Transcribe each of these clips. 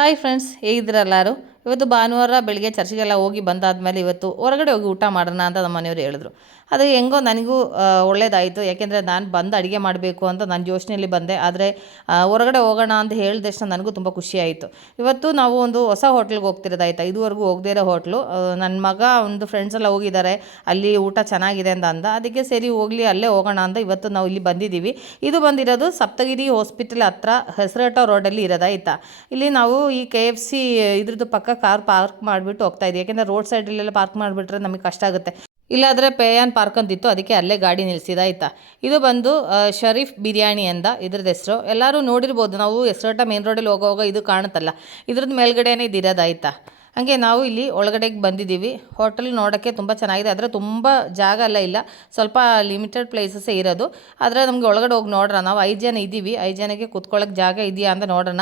Hi friends, ಹೇಗಿದ್ದೀರಲ್ಲಾರು? ಇವತ್ತು ಭಾನುವಾರ ಬೆಳಿಗ್ಗೆ ಚರ್ಚಿಗೆಲ್ಲ ಹೋಗಿ ಬಂದಾದಮೇಲೆ ಇವತ್ತು ಹೊರಗಡೆ ಹೋಗಿ ಊಟ ಮಾಡೋಣ ಅಂತ ನಮ್ಮ ಮನೆಯವರು ಹೇಳಿದ್ರು. ಅದು ಹೆಂಗೋ ನನಗೂ ಒಳ್ಳೇದಾಯಿತು. ಯಾಕೆಂದರೆ ನಾನು ಬಂದು ಅಡುಗೆ ಮಾಡಬೇಕು ಅಂತ ನಾನು ಯೋಚನೆಯಲ್ಲಿ ಬಂದೆ. ಆದರೆ ಹೊರಗಡೆ ಹೋಗೋಣ ಅಂತ ಹೇಳಿದ ತಕ್ಷಣ ನನಗೂ ತುಂಬ ಖುಷಿಯಾಯಿತು. ಇವತ್ತು ನಾವು ಒಂದು ಹೊಸ ಹೋಟ್ಲಿಗೆ ಹೋಗ್ತಿರೋದಾಯ್ತಾ, ಇದುವರೆಗೂ ಹೋಗದೇ ಇರೋ ಹೋಟ್ಲು. ನನ್ನ ಮಗ ಒಂದು ಫ್ರೆಂಡ್ಸ್ ಎಲ್ಲ ಹೋಗಿದ್ದಾರೆ, ಅಲ್ಲಿ ಊಟ ಚೆನ್ನಾಗಿದೆ ಅಂತ ಅಂದ. ಅದಕ್ಕೆ ಸರಿ ಹೋಗಲಿ, ಅಲ್ಲೇ ಹೋಗೋಣ ಅಂತ ಇವತ್ತು ನಾವು ಇಲ್ಲಿ ಬಂದಿದ್ದೀವಿ. ಇದು ಬಂದಿರೋದು ಸಪ್ತಗಿರಿ ಹಾಸ್ಪಿಟಲ್ ಹತ್ರ ಹೆಸರಘಟ್ಟ ರೋಡಲ್ಲಿ ಇರೋದಾಯ್ತಾ. ಇಲ್ಲಿ ನಾವು ಈ KFC ಇದ್ರದ್ದು ಪಕ್ಕ ಕಾರ್ ಪಾರ್ಕ್ ಮಾಡಿಬಿಟ್ಟು ಹೋಗ್ತಾ ಇದ್ದೀವಿ. ಯಾಕೆಂದರೆ ರೋಡ್ ಸೈಡಲ್ಲೆಲ್ಲ ಪಾರ್ಕ್ ಮಾಡಿಬಿಟ್ರೆ ನಮಗೆ ಕಷ್ಟ ಆಗುತ್ತೆ. ಇಲ್ಲಾದರೆ ಪೇಯಾನ್ ಪಾರ್ಕ್ ಅಂತಿತ್ತು, ಅದಕ್ಕೆ ಅಲ್ಲೇ ಗಾಡಿ ನಿಲ್ಲಿಸಿದಾಯ್ತಾ. ಇದು ಬಂದು ಶರೀಫ್ ಬಿರಿಯಾನಿ ಅಂತ ಇದ್ರದ್ದು ಹೆಸರು. ಎಲ್ಲರೂ ನೋಡಿರ್ಬೋದು, ನಾವು ಹೆಸರಘಟ್ಟ ಮೇನ್ ರೋಡಲ್ಲಿ ಹೋಗುವಾಗ ಇದು ಕಾಣುತ್ತಲ್ಲ, ಇದ್ರದ್ದು ಮೇಲ್ಗಡೆನೇ ಇದು ಇರೋದಾಯ್ತಾ. ಹಾಗೆ ನಾವು ಇಲ್ಲಿ ಒಳಗಡೆಗೆ ಬಂದಿದ್ದೀವಿ. ಹೋಟೆಲ್ ನೋಡೋಕ್ಕೆ ತುಂಬ ಚೆನ್ನಾಗಿದೆ, ಆದರೆ ತುಂಬ ಜಾಗ ಎಲ್ಲ ಇಲ್ಲ, ಸ್ವಲ್ಪ ಲಿಮಿಟೆಡ್ ಪ್ಲೇಸಸ್ಸೇ ಇರೋದು. ಆದರೆ ನಮಗೆ ಒಳಗಡೆ ಹೋಗಿ ನೋಡೋಣ. ನಾವು 5 ಜನ ಇದ್ದೀವಿ, 5 ಜನಕ್ಕೆ ಕೂತ್ಕೊಳ್ಳೋಕ್ಕೆ ಜಾಗ ಇದೆಯಾ ಅಂತ ನೋಡೋಣ.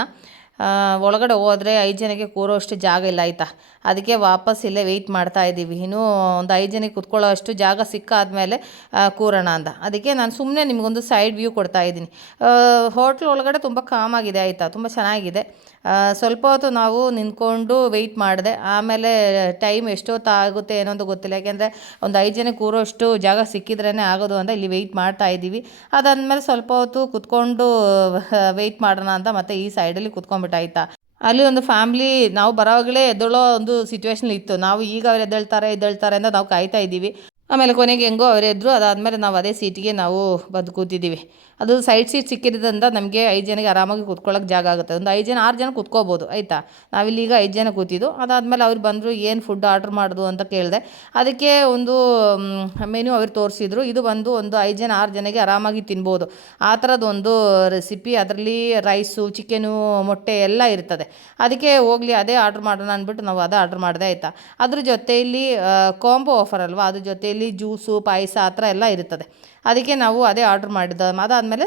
ಒಳಗಡೆ ಹೋದರೆ 5 ಜನಕ್ಕೆ ಕೂರೋಷ್ಟು ಜಾಗ ಇಲ್ಲ ಆಯಿತಾ. ಅದಕ್ಕೆ ವಾಪಸ್ ಇಲ್ಲೇ ವೆಯ್ಟ್ ಮಾಡ್ತಾ ಇದ್ದೀವಿ. ಇನ್ನೂ ಒಂದು 5 ಜನಕ್ಕೆ ಕೂತ್ಕೊಳ್ಳೋ ಅಷ್ಟು ಜಾಗ ಸಿಕ್ಕಾದ್ಮೇಲೆ ಕೂರೋಣ ಅಂತ. ಅದಕ್ಕೆ ನಾನು ಸುಮ್ಮನೆ ನಿಮಗೊಂದು ಸೈಡ್ ವ್ಯೂ ಕೊಡ್ತಾ ಇದ್ದೀನಿ. ಹೋಟ್ಲ್ ಒಳಗಡೆ ತುಂಬ ಕಾಮಾಗಿದೆ ಆಯಿತಾ, ತುಂಬ ಚೆನ್ನಾಗಿದೆ. ಸ್ವಲ್ಪ ಹೊತ್ತು ನಾವು ನಿಂತ್ಕೊಂಡು ವೆಯ್ಟ್ ಮಾಡಿದೆ. ಆಮೇಲೆ ಟೈಮ್ ಎಷ್ಟೊತ್ತಾಗುತ್ತೆ ಏನೋ ಅಂತ ಗೊತ್ತಿಲ್ಲ, ಯಾಕೆಂದರೆ ಒಂದು 5 ಜನಕ್ಕೆ ಕೂರೋಷ್ಟು ಜಾಗ ಸಿಕ್ಕಿದ್ರೇ ಆಗೋದು ಅಂತ ಇಲ್ಲಿ ವೆಯ್ಟ್ ಮಾಡ್ತಾ ಇದ್ದೀವಿ. ಅದಾದಮೇಲೆ ಸ್ವಲ್ಪ ಹೊತ್ತು ಕುತ್ಕೊಂಡು ವೆಯ್ಟ್ ಮಾಡೋಣ ಅಂತ ಮತ್ತೆ ಈ ಸೈಡಲ್ಲಿ ಕುತ್ಕೊಂಡ್ಬಿಟ್ಟಾಯ್ತಾ. ಅಲ್ಲಿ ಒಂದು ಫ್ಯಾಮ್ಲಿ ನಾವು ಬರೋವಾಗಲೇ ಎದ್ದೇಳೋ ಒಂದು ಸಿಚುವೇಶನ್ ಇತ್ತು. ನಾವು ಈಗ ಅವ್ರು ಎದ್ದೇಳ್ತಾರೆ ಅಂತ ನಾವು ಕಾಯ್ತಾ ಇದ್ದೀವಿ. ಆಮೇಲೆ ಕೊನೆಗೆ ಹೆಂಗೋ ಅವ್ರು ಎದ್ರು. ಅದಾದಮೇಲೆ ನಾವು ಅದೇ ಸೀಟಿಗೆ ನಾವು ಬಂದು ಕೂತಿದ್ದೀವಿ. ಅದು ಸೈಡ್ ಸೀಟ್ ಸಿಕ್ಕಿರೋದ್ರಿಂದ ನಮಗೆ 5 ಜನಕ್ಕೆ ಆರಾಮಾಗಿ ಕೂತ್ಕೊಳ್ಳೋಕೆ ಜಾಗ ಆಗುತ್ತೆ. ಒಂದು 5 ಜನ 6 ಜನ ಕೂತ್ಕೋಬೋದು ಆಯಿತಾ. ನಾವಿಲ್ಲೀಗ 5 ಜನ ಕೂತಿದ್ದು. ಅದಾದಮೇಲೆ ಅವ್ರು ಬಂದರು, ಏನು ಫುಡ್ ಆರ್ಡ್ರ್ ಮಾಡೋದು ಅಂತ ಕೇಳಿದೆ. ಅದಕ್ಕೆ ಒಂದು ಮೆನು ಅವ್ರು ತೋರಿಸಿದ್ರು. ಇದು ಬಂದು ಒಂದು 5 ಜನ 6 ಜನಕ್ಕೆ ಆರಾಮಾಗಿ ತಿನ್ಬೋದು ಆ ಥರದ್ದೊಂದು ರೆಸಿಪಿ. ಅದರಲ್ಲಿ ರೈಸು, ಚಿಕನು, ಮೊಟ್ಟೆ ಎಲ್ಲ ಇರ್ತದೆ. ಅದಕ್ಕೆ ಹೋಗಲಿ ಅದೇ ಆರ್ಡ್ರ್ ಮಾಡೋಣ ಅಂದ್ಬಿಟ್ಟು ನಾವು ಅದೇ ಆರ್ಡ್ರ್ ಮಾಡಿದೆ ಆಯಿತಾ. ಅದ್ರ ಜೊತೆಯಲ್ಲಿ ಕಾಂಬೋ ಆಫರ್ ಅಲ್ವಾ, ಅದ್ರ ಜೊತೆಯಲ್ಲಿ ಜ್ಯೂಸು, ಪಾಯಸ ಆ ಥರ ಎಲ್ಲ ಇರ್ತದೆ. ಅದಕ್ಕೆ ನಾವು ಅದೇ ಆರ್ಡ್ರ್ ಮಾಡಿದ್ದು. ಅದಾದಮೇಲೆ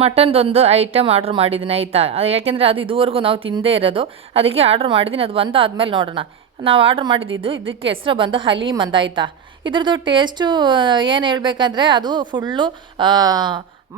ಮಟನ್ದೊಂದು ಐಟಮ್ ಆರ್ಡ್ರ್ ಮಾಡಿದ್ದೀನಿ ಆಯಿತಾ. ಯಾಕೆಂದರೆ ಅದು ಇದುವರೆಗೂ ನಾವು ತಿಂದೇ ಇರೋದು, ಅದಕ್ಕೆ ಆರ್ಡ್ರ್ ಮಾಡಿದ್ದೀನಿ. ಅದು ಬಂದಾದಮೇಲೆ ನೋಡೋಣ. ನಾವು ಆರ್ಡ್ರ್ ಮಾಡಿದ್ದು ಇದಕ್ಕೆ ಹೆಸರು ಬಂದು ಹಲೀಮ್ ಅಂತ ಆಯಿತಾ. ಇದ್ರದ್ದು ಟೇಸ್ಟು ಏನು ಹೇಳಬೇಕಂದ್ರೆ ಅದು ಫುಲ್ಲು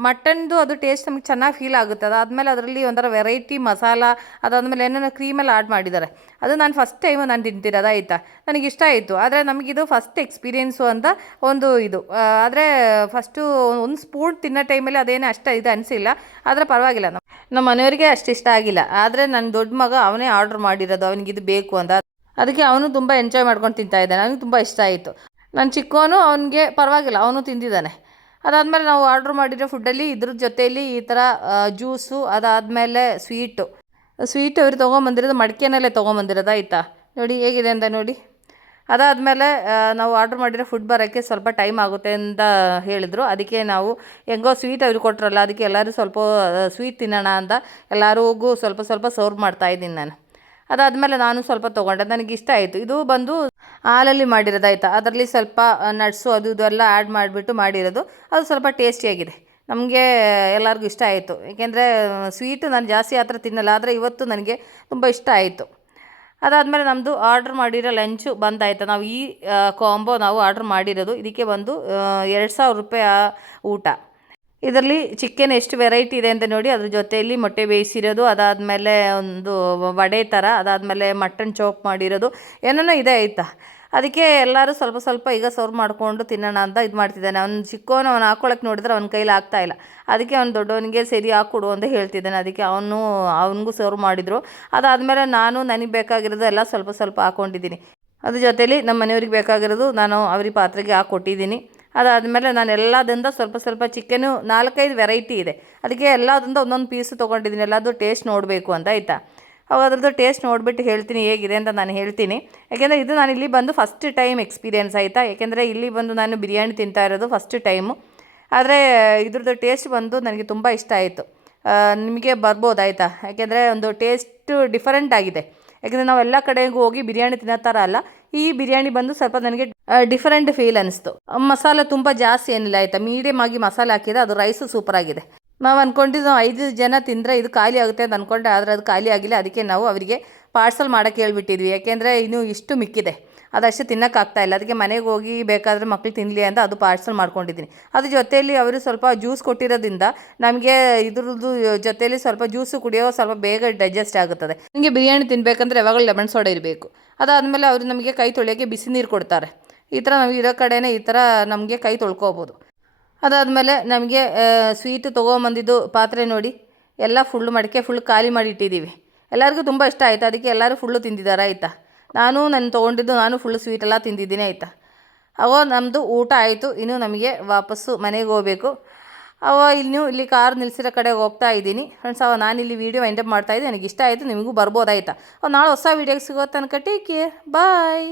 ಮಟನ್ದು ಅದು ಟೇಸ್ಟ್ ನಮಗೆ ಚೆನ್ನಾಗಿ ಫೀಲ್ ಆಗುತ್ತೆ. ಅದಾದಮೇಲೆ ಅದರಲ್ಲಿ ಒಂಥರ ವೆರೈಟಿ ಮಸಾಲ, ಅದಾದಮೇಲೆ ಏನೇನೋ ಕ್ರೀಮೆಲ್ಲ ಆ್ಯಡ್ ಮಾಡಿದ್ದಾರೆ. ಅದು ನಾನು ಫಸ್ಟ್ ಟೈಮು ನಾನು ತಿಂತಿರೋದು ಆಯಿತಾ. ನನಗಿಷ್ಟ ಆಯಿತು. ಆದರೆ ನಮಗಿದು ಫಸ್ಟ್ ಎಕ್ಸ್ಪೀರಿಯೆನ್ಸು ಅಂತ ಒಂದು ಇದು. ಆದರೆ ಫಸ್ಟು ಒಂದು ಸ್ಪೂನ್ ತಿನ್ನೋ ಟೈಮಲ್ಲಿ ಅದೇನೇ ಅಷ್ಟು ಇದು ಅನಿಸಿಲ್ಲ, ಆದರೆ ಪರವಾಗಿಲ್ಲ. ನಮ್ಮ ಮನೆಯವರಿಗೆ ಅಷ್ಟು ಇಷ್ಟ ಆಗಿಲ್ಲ. ಆದರೆ ನನ್ನ ದೊಡ್ಡ ಮಗ ಅವನೇ ಆರ್ಡ್ರ್ ಮಾಡಿರೋದು, ಅವನಿಗಿದು ಬೇಕು ಅಂತ. ಅದಕ್ಕೆ ಅವನು ತುಂಬ ಎಂಜಾಯ್ ಮಾಡ್ಕೊಂಡು ತಿಂತಾಯಿದ್ದಾನೆ. ನನಗೆ ತುಂಬ ಇಷ್ಟ ಆಯಿತು. ನನ್ನ ಚಿಕ್ಕವನು ಅವನಿಗೆ ಪರವಾಗಿಲ್ಲ, ಅವನು ತಿಂದಿದ್ದಾನೆ. ಅದಾದಮೇಲೆ ನಾವು ಆರ್ಡ್ರ್ ಮಾಡಿರೋ ಫುಡ್ಡಲ್ಲಿ ಇದ್ರ ಜೊತೆಯಲ್ಲಿ ಈ ಥರ ಜ್ಯೂಸು, ಅದಾದಮೇಲೆ ಸ್ವೀಟು ಇವರು ತೊಗೊಂಬಂದಿರೋದು ಮಡಿಕೆನಲ್ಲೇ ತೊಗೊಂಬಂದಿರೋದು ಆಯಿತಾ. ನೋಡಿ ಹೇಗಿದೆ ಅಂತ ನೋಡಿ. ಅದಾದಮೇಲೆ ನಾವು ಆರ್ಡ್ರ್ ಮಾಡಿರೋ ಫುಡ್ ಬರೋಕ್ಕೆ ಸ್ವಲ್ಪ ಟೈಮ್ ಆಗುತ್ತೆ ಅಂತ ಹೇಳಿದರು. ಅದಕ್ಕೆ ನಾವು ಹೆಂಗೋ ಸ್ವೀಟ್ ಅವ್ರಿಗೆ ಕೊಟ್ಟರಲ್ಲ, ಅದಕ್ಕೆ ಎಲ್ಲರೂ ಸ್ವಲ್ಪ ಸ್ವೀಟ್ ತಿನ್ನೋಣ ಅಂತ ಎಲ್ಲರಿಗೂ ಸ್ವಲ್ಪ ಸ್ವಲ್ಪ ಸರ್ವ್ ಮಾಡ್ತಾಯಿದ್ದೀನಿ ನಾನು. ಅದಾದಮೇಲೆ ನಾನು ಸ್ವಲ್ಪ ತೊಗೊಂಡೆ, ನನಗಿಷ್ಟ ಆಯಿತು. ಇದು ಬಂದು ಹಾಲಲ್ಲಿ ಮಾಡಿರೋದಾಯ್ತಾ. ಅದರಲ್ಲಿ ಸ್ವಲ್ಪ ನಟ್ಸು ಅದು ಇದೆಲ್ಲ ಆ್ಯಡ್ ಮಾಡಿಬಿಟ್ಟು ಮಾಡಿರೋದು. ಅದು ಸ್ವಲ್ಪ ಟೇಸ್ಟಿಯಾಗಿದೆ, ನಮಗೆ ಎಲ್ಲರಿಗೂ ಇಷ್ಟ ಆಯಿತು. ಏಕೆಂದರೆ ಸ್ವೀಟು ನಾನು ಜಾಸ್ತಿ ಆ ಥರ ತಿನ್ನಲ್ಲ, ಆದರೆ ಇವತ್ತು ನನಗೆ ತುಂಬ ಇಷ್ಟ ಆಯಿತು. ಅದಾದಮೇಲೆ ನಮ್ಮದು ಆರ್ಡ್ರ್ ಮಾಡಿರೋ ಲಂಚು ಬಂದಾಯ್ತು. ನಾವು ಈ ಕಾಂಬೋ ನಾವು ಆರ್ಡ್ರ್ ಮಾಡಿರೋದು. ಇದಕ್ಕೆ ಬಂದು 2000 ರೂಪಾಯಿ ಊಟ. ಇದರಲ್ಲಿ ಚಿಕನ್ ಎಷ್ಟು ವೆರೈಟಿ ಇದೆ ಅಂತ ನೋಡಿ. ಅದ್ರ ಜೊತೆಯಲ್ಲಿ ಮೊಟ್ಟೆ ಬೇಯಿಸಿರೋದು, ಅದಾದಮೇಲೆ ಒಂದು ವಡೆ ಥರ, ಅದಾದಮೇಲೆ ಮಟನ್ ಚಾಪ್ ಮಾಡಿರೋದು, ಏನೇನೋ ಇದೆ ಆಯಿತಾ. ಅದಕ್ಕೆ ಎಲ್ಲರೂ ಸ್ವಲ್ಪ ಸ್ವಲ್ಪ ಈಗ ಸರ್ವ್ ಮಾಡಿಕೊಂಡು ತಿನ್ನೋಣ ಅಂತ ಇದು ಮಾಡ್ತಿದ್ದಾನೆ. ಅವ್ನು ಚಿಕ್ಕವನು, ಅವನು ಹಾಕ್ಕೊಳಕ್ಕೆ ನೋಡಿದ್ರೆ ಅವ್ನ ಕೈಲಿ ಆಗ್ತಾಯಿಲ್ಲ. ಅದಕ್ಕೆ ಅವ್ನು ದೊಡ್ಡವನಿಗೆ ಸರಿ ಹಾಕ್ಕೊಡು ಅಂತ ಹೇಳ್ತಿದ್ದಾನೆ. ಅದಕ್ಕೆ ಅವನಿಗೂ ಸರ್ವ್ ಮಾಡಿದರು. ಅದಾದಮೇಲೆ ನಾನು ನನಗೆ ಬೇಕಾಗಿರೋದು ಎಲ್ಲ ಸ್ವಲ್ಪ ಸ್ವಲ್ಪ ಹಾಕ್ಕೊಂಡಿದ್ದೀನಿ. ಅದ್ರ ಜೊತೆಯಲ್ಲಿ ನಮ್ಮ ಮನೆಯವ್ರಿಗೆ ಬೇಕಾಗಿರೋದು ನಾನು ಅವ್ರಿಗೆ ಪಾತ್ರೆಗೆ ಹಾಕ್ಕೊಟ್ಟಿದ್ದೀನಿ. ಅದಾದಮೇಲೆ ನಾನು ಎಲ್ಲದಿಂದ ಸ್ವಲ್ಪ ಸ್ವಲ್ಪ ಚಿಕನು 4-5 ವೆರೈಟಿ ಇದೆ, ಅದಕ್ಕೆ ಎಲ್ಲದಿಂದ ಒಂದೊಂದು ಪೀಸು ತೊಗೊಂಡಿದ್ದೀನಿ. ಎಲ್ಲದು ಟೇಸ್ಟ್ ನೋಡಬೇಕು ಅಂತ ಆಯಿತಾ. ಅವಾಗ ಅದ್ರದ್ದು ಟೇಸ್ಟ್ ನೋಡಿಬಿಟ್ಟು ಹೇಳ್ತೀನಿ ಹೇಗಿದೆ ಅಂತ ನಾನು ಹೇಳ್ತೀನಿ. ಯಾಕೆಂದರೆ ಇದು ನಾನು ಇಲ್ಲಿ ಬಂದು ಫಸ್ಟ್ ಟೈಮ್ ಎಕ್ಸ್ಪೀರಿಯೆನ್ಸ್ ಆಯಿತಾ. ಯಾಕೆಂದರೆ ಇಲ್ಲಿ ಬಂದು ನಾನು ಬಿರಿಯಾನಿ ತಿಂತಾ ಇರೋದು ಫಸ್ಟ್ ಟೈಮು. ಆದರೆ ಇದ್ರದ್ದು ಟೇಸ್ಟ್ ಬಂದು ನನಗೆ ತುಂಬ ಇಷ್ಟ ಆಯಿತು. ನಿಮಗೆ ಬರ್ಬೋದು ಆಯಿತಾ. ಯಾಕೆಂದರೆ ಒಂದು ಟೇಸ್ಟು ಡಿಫರೆಂಟ್ ಆಗಿದೆ. ಯಾಕೆಂದರೆ ನಾವು ಎಲ್ಲ ಕಡೆಗೂ ಹೋಗಿ ಬಿರಿಯಾನಿ ತಿನ್ನೋ ಥರ ಅಲ್ಲ, ಈ ಬಿರಿಯಾನಿ ಬಂದು ಸ್ವಲ್ಪ ನನಗೆ ಡಿಫರೆಂಟ್ ಫೀಲ್ ಅನಿಸ್ತು. ಮಸಾಲೆ ತುಂಬ ಜಾಸ್ತಿ ಏನಿಲ್ಲ ಆಯಿತಾ, ಮೀಡಿಯಮ್ ಆಗಿ ಮಸಾಲೆ ಹಾಕಿದೆ. ಅದು ರೈಸು ಸೂಪರಾಗಿದೆ. ನಾವು ಅಂದ್ಕೊಂಡಿದ್ದು 5 ಜನ ತಿಂದರೆ ಇದು ಖಾಲಿ ಆಗುತ್ತೆ ಅಂತ ಅಂದ್ಕೊಂಡೆ, ಆದರೆ ಅದು ಖಾಲಿ ಆಗಿಲ್ಲ. ಅದಕ್ಕೆ ನಾವು ಅವರಿಗೆ ಪಾರ್ಸಲ್ ಮಾಡೋಕ್ಕೆ ಹೇಳ್ಬಿಟ್ಟಿದ್ವಿ. ಯಾಕೆಂದರೆ ಇನ್ನೂ ಇಷ್ಟು ಮಿಕ್ಕಿದೆ. ಅದಷ್ಟು ತಿನ್ನೋಕ್ಕಾಗ್ತಾಯಿಲ್ಲ. ಅದಕ್ಕೆ ಮನೆಗೆ ಹೋಗಿ ಬೇಕಾದರೆ ಮಕ್ಳು ತಿನ್ನಲಿ ಅಂತ ಅದು ಪಾರ್ಸಲ್ ಮಾಡ್ಕೊಂಡಿದ್ದೀನಿ. ಅದ್ರ ಜೊತೆಯಲ್ಲಿ ಅವರು ಸ್ವಲ್ಪ ಜ್ಯೂಸ್ ಕೊಟ್ಟಿರೋದ್ರಿಂದ ನಮಗೆ ಇದ್ರದ್ದು ಜೊತೆಯಲ್ಲಿ ಸ್ವಲ್ಪ ಜ್ಯೂಸು ಕುಡಿಯೋ ಸ್ವಲ್ಪ ಬೇಗ ಡೈಜೆಸ್ಟ್ ಆಗುತ್ತದೆ. ನಿಮಗೆ ಬಿರಿಯಾನಿ ತಿನ್ನಬೇಕಂದ್ರೆ ಯಾವಾಗಲೂ ಲೆಮನ್ ಸೋಡಾ ಇರಬೇಕು. ಅದಾದಮೇಲೆ ಅವರು ನಮಗೆ ಕೈ ತೊಳೆಯೋಕ್ಕೆ ಬಿಸಿ ನೀರು ಕೊಡ್ತಾರೆ. ಈ ಥರ ನಾವು ಇರೋ ಕಡೆಯೇ ಈ ಥರ ನಮಗೆ ಕೈ ತೊಳ್ಕೊಬೋದು. ಅದಾದಮೇಲೆ ನಮಗೆ ಸ್ವೀಟು ತೊಗೊಂಬಂದಿದ್ದು ಪಾತ್ರೆ ನೋಡಿ ಎಲ್ಲ ಮಡಿಕೆ ಫುಲ್ ಖಾಲಿ ಮಾಡಿ ಇಟ್ಟಿದ್ದೀವಿ. ಎಲ್ಲರಿಗೂ ತುಂಬ ಇಷ್ಟ ಆಯಿತಾ, ಅದಕ್ಕೆ ಎಲ್ಲರೂ ಫುಲ್ಲು ತಿಂದಿದ್ದಾರೆ ಆಯಿತಾ. ನಾನು ತೊಗೊಂಡಿದ್ದು ಫುಲ್ಲು ಸ್ವೀಟೆಲ್ಲ ತಿಂದಿದ್ದೀನಿ ಆಯಿತಾ. ನಮ್ಮದು ಊಟ ಆಯಿತು. ಇನ್ನು ನಮಗೆ ವಾಪಸ್ಸು ಮನೆಗೆ ಹೋಗಬೇಕು. ಇಲ್ಲಿ ಕಾರ್ ನಿಲ್ಲಿಸಿರೋ ಕಡೆಗೆ ಹೋಗ್ತಾ ಇದ್ದೀನಿ ಫ್ರೆಂಡ್ಸ್. ನಾನಿಲ್ಲಿ ವೀಡಿಯೋ ವೈಂಡಪ್ ಮಾಡ್ತಾಯಿದ್ದೀನಿ. ನನಗೆ ಇಷ್ಟ ಆಯಿತು, ನಿಮಗೂ ಬರ್ಬೋದಾಯ್ತಾ. ನಾಳೆ ಹೊಸ ವೀಡಿಯೋಗೆ ಸಿಗೋ ತನಕ ಟೇಕ್ ಕೇರ್, ಬಾಯ್.